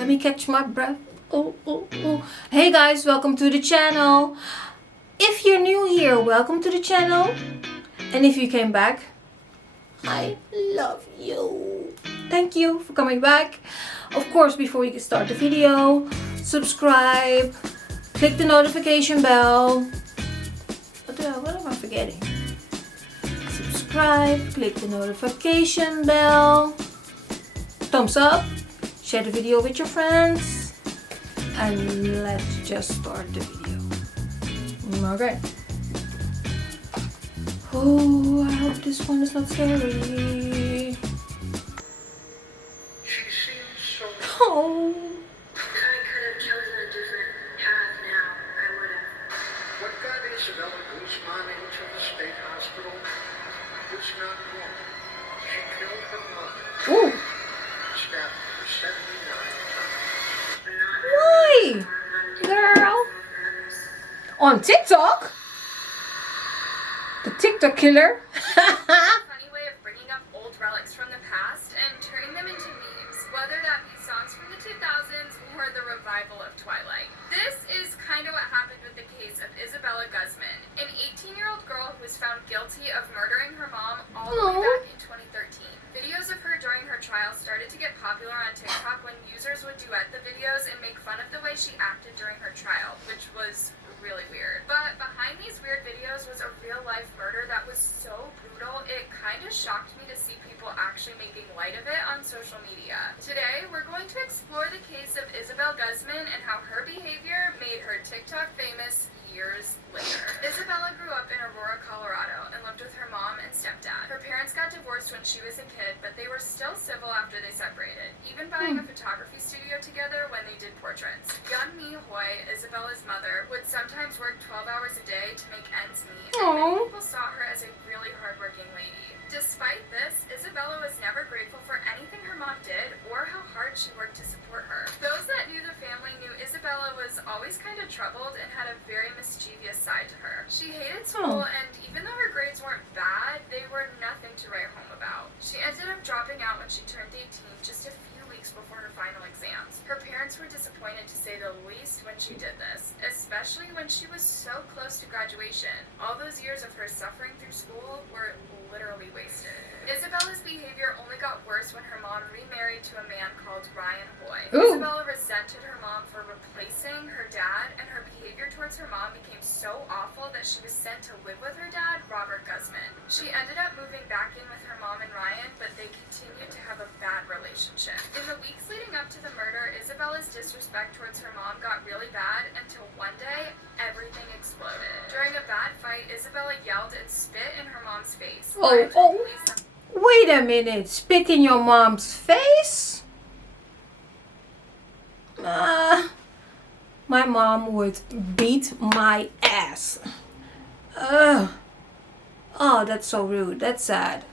Let me catch my breath. Oh, oh, oh. Hey guys, welcome to the channel. If you're new here, welcome to the channel. And if you came back, I love you. Thank you for coming back. Of course, before we start the video, subscribe, click the notification bell. What am I forgetting? Subscribe, click the notification bell, thumbs up, share the video with your friends, and let's just start the video. Okay. Oh, I hope this one is not scary. She seems so... Oh. If I could have chosen a different path now, I would have. What got Isabellaguzman into the state hospital was not wrong. She killed her mother. Ooh. Stabbed her 79 times. Why? Girl. On TikTok? The TikTok killer? Funny way of bringing up old relics from the past and turning them into memes, whether that be songs from the 2000s or the revival of Twilight. This is kind of what happened with the case of Isabellaguzman, an 18-year-old girl who was found guilty of murdering her mom all the way back in 2013. Videos of her during her trial started to get popular on TikTok when users would duet the videos and make fun of the way she acted during her trial, which was really weird. But behind these weird videos was a real-life murder that was so brutal, it kind of shocked me to see people actually making light of it on social media. Today, we're going to explore the case of Isabellaguzman and how her behavior made her TikTok famous years later. Isabella grew up in Aurora, Colorado, and lived with her mom and stepdad. Her parents got divorced when she was a kid, but they were still civil after they separated, even buying a photography studio together when they did portraits. Yeon-mi Hoi, Isabella's mother, would sometimes work 12 hours a day to make ends meet, and many people saw her as a really hardworking lady. Despite this, Isabella was never grateful for anything her mom did or how hard she worked to support her. Those that knew the family knew Isabella was always kind of troubled and had a very mischievous side to her. She hated school, and even though her grades weren't bad, they were nothing to write home about. She ended up dropping out when she turned 18, just a few weeks before her final exams. Her parents were disappointed to say the least when she did this, especially when she was so close to graduation. All those years of her suffering through school were literally wasted. Isabella's behavior only got worse when her mom remarried to a man called Ryan Hoy. Isabella resented her mom for replacing her dad, and her behavior towards her mom became so awful that she was sent to live with her dad, Robert Guzman. She ended up moving back in with her mom and Ryan, but they continued to have a bad relationship. In the weeks leading up to the murder, Isabella's disrespect towards her mom got really bad until one day, everything exploded. During a bad fight, Isabella yelled and spit in her mom's face. Wait a minute. Spit in your mom's face? My mom would beat my ass. Oh, that's so rude. That's sad.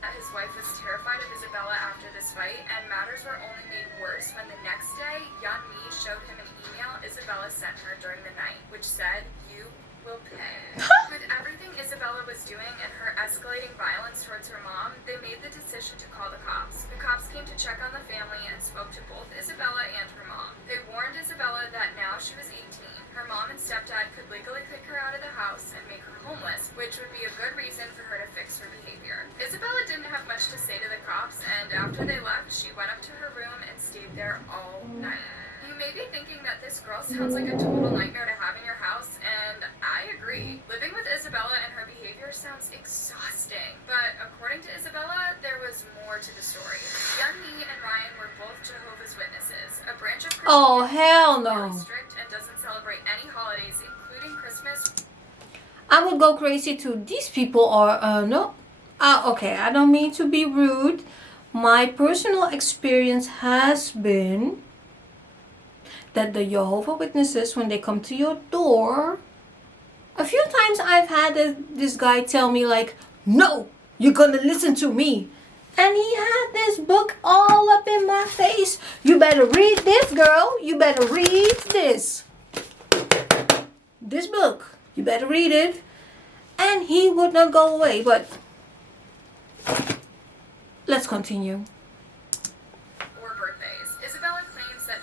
His wife was terrified of Isabella after this fight, and matters were only made worse when the next day, Yeon-mi showed him an email Isabella sent her during the night, which said, "You will pay." With everything Isabella was doing and her escalating violence towards her mom, they made the decision to call the cops. The cops came to check on the family and spoke to both Isabella and her mom. They warned Isabella that now she was 18, her mom and stepdad could legally kick her out of the house and make her homeless, which would be a good reason for her to fix her behavior. Isabella didn't have much to say to the cops, and after they left, she went up to her room and stayed there all night. You may be thinking that this girl sounds like a total nightmare to have in your house, and I agree. Living with Isabella and her behavior sounds exhausting, but according to Isabella, there was more to the story. Yeon-mi and Ryan were both Jehovah's Witnesses, a branch of Christianity Oh, hell no. very strict and doesn't celebrate any holidays, including Christmas. I would go crazy too. These people are, no. Okay, I don't mean to be rude. My personal experience has been that the Jehovah Witnesses, when they come to your door, a few times I've had this guy tell me like, "No, you're gonna listen to me." And he had this book all up in my face. "You better read this, girl. You better read this. This book. You better read it." And he would not go away, but let's continue. Or birthday.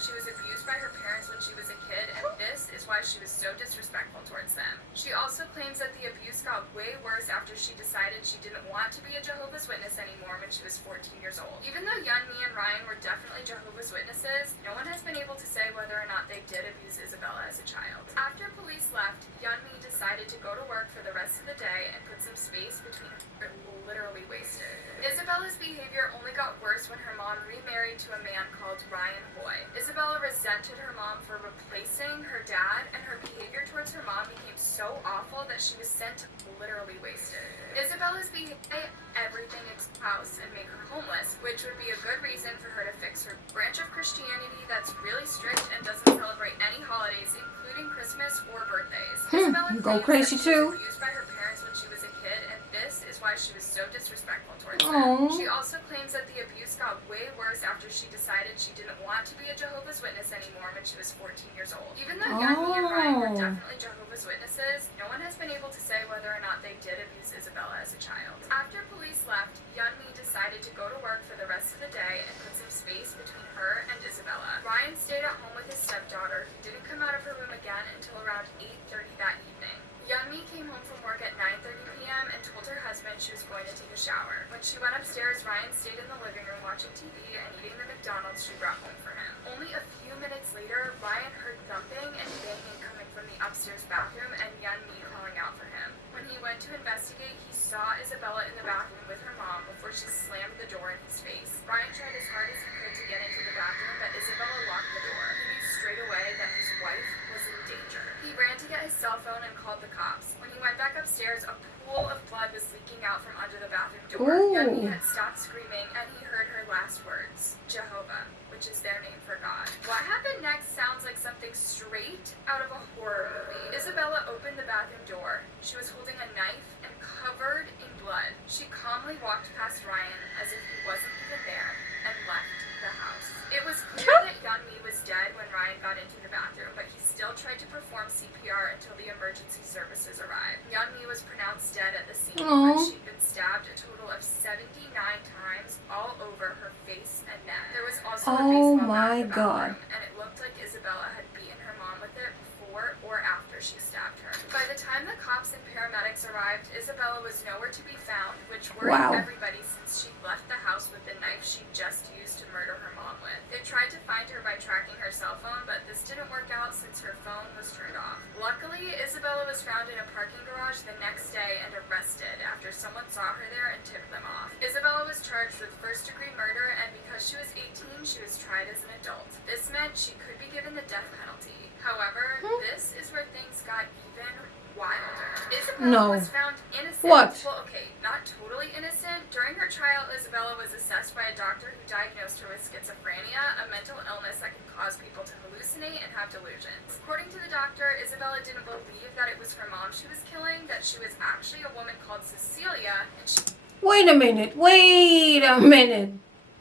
she was abused by her parents when she was a kid, and this is why she was so disrespectful towards them. She also claims that the abuse got way worse after she decided she didn't want to be a Jehovah's Witness anymore when she was 14 years old. Even though Yeonmi and Ryan were definitely Jehovah's Witnesses, no one has been able to say whether or not they did abuse Isabella as a child. After police left, Yeonmi decided to go to work for the rest of the day and put some space between her, literally wasted. Isabella's behavior only got worse when her mom remarried to a man called Ryan Hoy. Isabella resented her mom for replacing her dad, and her behavior towards her mom became so awful that she was sent literally wasted. Isabella's behavior everything in her house and make her homeless, which would be a good reason for her to fix her branch of Christianity that's really strict and doesn't celebrate any holidays, including Christmas or birthdays. Isabella Go claims crazy that she too. was abused by her parents when she was a kid, and this is why she was so disrespectful towards them. Aww. She also claims that the abuse got way worse after she decided she didn't want to be a Jehovah's Witness anymore when she was 14 years old. Even though Yeonmi and Ryan were definitely Jehovah's Witnesses, no one has been able to say whether or not they did abuse Isabella as a child. After police left, Yeonmi decided to go to work for the rest of the day and put some space between her and Isabella. Ryan stayed at home with his stepdaughter, who didn't come out of her room again until around 8:30 that evening. Yeonmi came home from work at 9:30 p.m. and told her husband she was going to take a shower. When she went upstairs, Ryan stayed in the living room watching TV and eating the McDonald's she brought home for him. Only a few minutes later, Ryan heard thumping and banging coming from the upstairs bathroom and Yeonmi calling out for him. When he went to investigate, he saw Isabella in the bathroom with her mom before she slammed the door in his face. Ryan tried as hard as he could to get into the bathroom, but Isabella locked the door. He knew straight away that his wife was in danger. He ran to get his cell phone and called the cops. When he went back upstairs, a pool of blood was leaking out from under the bathroom door. Ooh. Yeonmi had stopped screaming, and he heard her last words, Jehovah, which is their name for God. What happened next sounds like something straight out of a horror movie. Isabella opened the bathroom door. She was holding a knife and covered in blood. She calmly walked past Ryan as if he wasn't even there and left the house. It was clear that Yeonmi was dead when Ryan got into the bathroom, but he still tried to perform CPR until the emergency services arrived. Yeonmi was pronounced dead at the scene, Aw. but she'd been stabbed a total of 79 times all over her face and neck. There was also a Oh baseball bat my in the God. bathroom, and it looked like Isabella had beaten her mom with it before or after she stabbed her. By the time the cops and paramedics arrived, Isabella was nowhere to be found, which worried Wow. everybody since she left the house with the knife she just used to murder her mom with. They tried to find her by tracking her cell phone, but this didn't work out since her phone was turned off. Luckily, Isabella was found in a parking garage the next day and arrested after someone saw her there and tipped them off. Isabella was charged with first-degree murder, and because she was 18, she was tried as an adult. This meant she could be given the death penalty. However, this is where things got even wilder. Isabella No. was found innocent. What? Well, okay, not totally innocent. During her trial, Isabella was assessed by a doctor who diagnosed her with schizophrenia, a mental illness that can cause people to hallucinate and have delusions. According to the doctor, Isabella didn't believe that it was her mom she was killing, that she was actually a woman called Cecilia, and she Wait a minute. Wait a minute.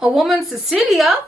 A woman, Cecilia?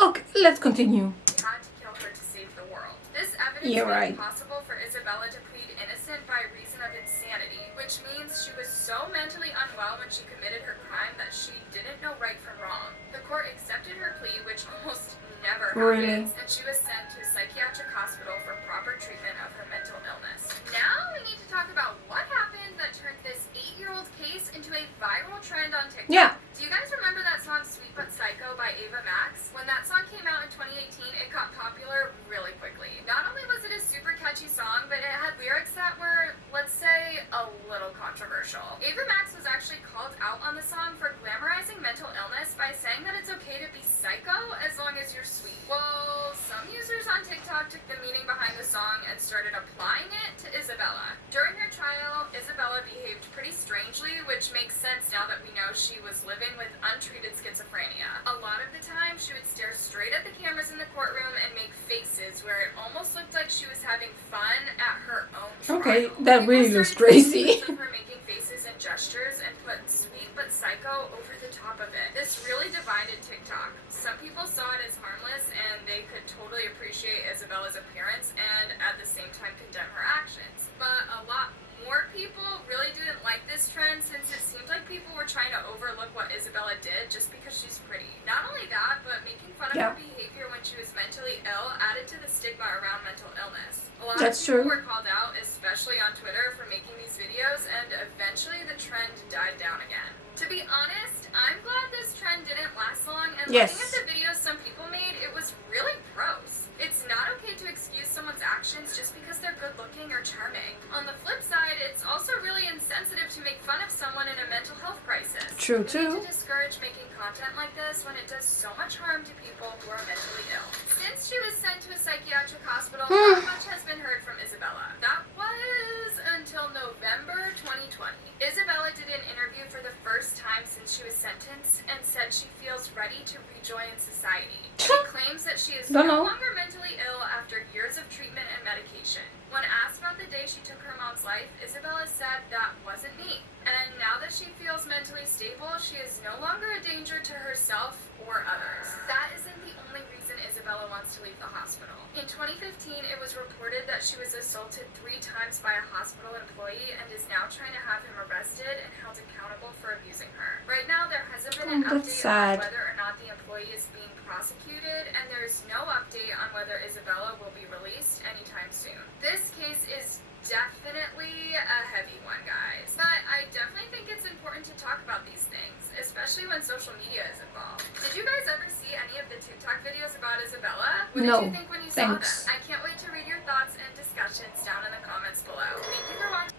Okay, let's continue. had to kill her to save the world. This evidence You're made right. it possible for Isabella to plead innocent by reason of insanity, which means she was so mentally unwell when she committed her crime that she didn't know right from wrong. The court accepted her plea, which almost never Really? happens, and she was sent to a psychiatric hospital for proper treatment of her mental illness. Now we need to talk about what happened that turned this 8-year-old case into a viral trend on TikTok. Yeah. Do you guys remember that song Sweet But Psycho by Ava Max? When that song came out in 2018, it got popular really quickly. Not only was it a super catchy song, but it had lyrics that were, let's say, a little controversial. Ava Max was actually called out on the song for glamorizing mental illness by saying that it's okay to be psycho as long as you're sweet. Well, some users on TikTok took the meaning behind the song and started applying it to Isabella. During her trial, Isabella behaved pretty strangely, which makes sense now that we know she was living with untreated schizophrenia. A lot of the time, she would stare straight at the cameras in the courtroom and make faces where it almost looked like she was having fun at her own trial. Okay, that really People looks started taking crazy. clips of her making faces and gestures and put Sweet But Psycho over the top of it. This really divided TikTok. Some people saw it as harmless and they could totally appreciate Isabella's appearance and at the same time condemn her actions. But a lot more people really didn't like this trend since it seemed like people were trying to overlook what Isabella did just because she's pretty. Not only that, but making fun of Yeah. her behavior when when she was mentally ill added to the stigma around mental illness. A lot That's of people true. were called out, especially on Twitter, for making these videos, and eventually the trend died down again. To be honest, I'm glad this trend didn't last long, and Yes. looking at the videos some people made, it was really gross. It's not okay to excuse someone's actions just because they're good looking or charming. On the flip side, it's also really insensitive to make fun of someone in a mental health crisis. True, We need too. to discourage making content like this when it does so much harm to people who are mentally ill. Since she was sent to a psychiatric hospital, not much has been heard from Isabella. That was until November 2020. Isabella did an interview for the first time since she was sentenced and said she feels ready to rejoin society. She claims that she is Don't no know. longer mentally ill after years of treatment and medication. When asked about the day she took her mom's life, Isabella said that wasn't me. And now that she feels mentally stable, she is no longer a danger to herself or others. That isn't the only reason Isabella wants to leave the hospital. In 2015, it was reported that she was assaulted 3 times by a hospital employee and is now trying to have him arrested and held accountable for abusing her. Right now, there hasn't been an that's update sad. on whether or not the employee is being prosecuted, and there's no update on whether Isabella will be released anytime soon. This case is definitely a heavy one, guys. But I definitely think it's important to talk about these things, especially when social media is involved. Did you guys ever see any of the TikTok videos about Isabella? What No, did you think when you saw thanks. them? I can't wait to read your thoughts and discussions down in the comments below. Thank you for watching.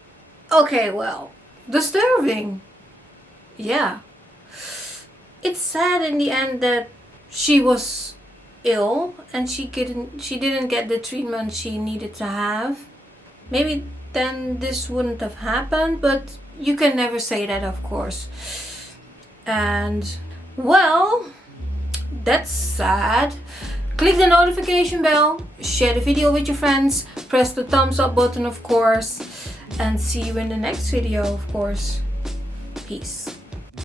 Okay, well, disturbing. Yeah. It's sad in the end that she was ill and she didn't get the treatment she needed to have. Maybe then this wouldn't have happened, but you can never say that, of course. And well, that's sad. Click the notification bell, share the video with your friends, press the thumbs up button, of course, and see you in the next video, of course. Peace.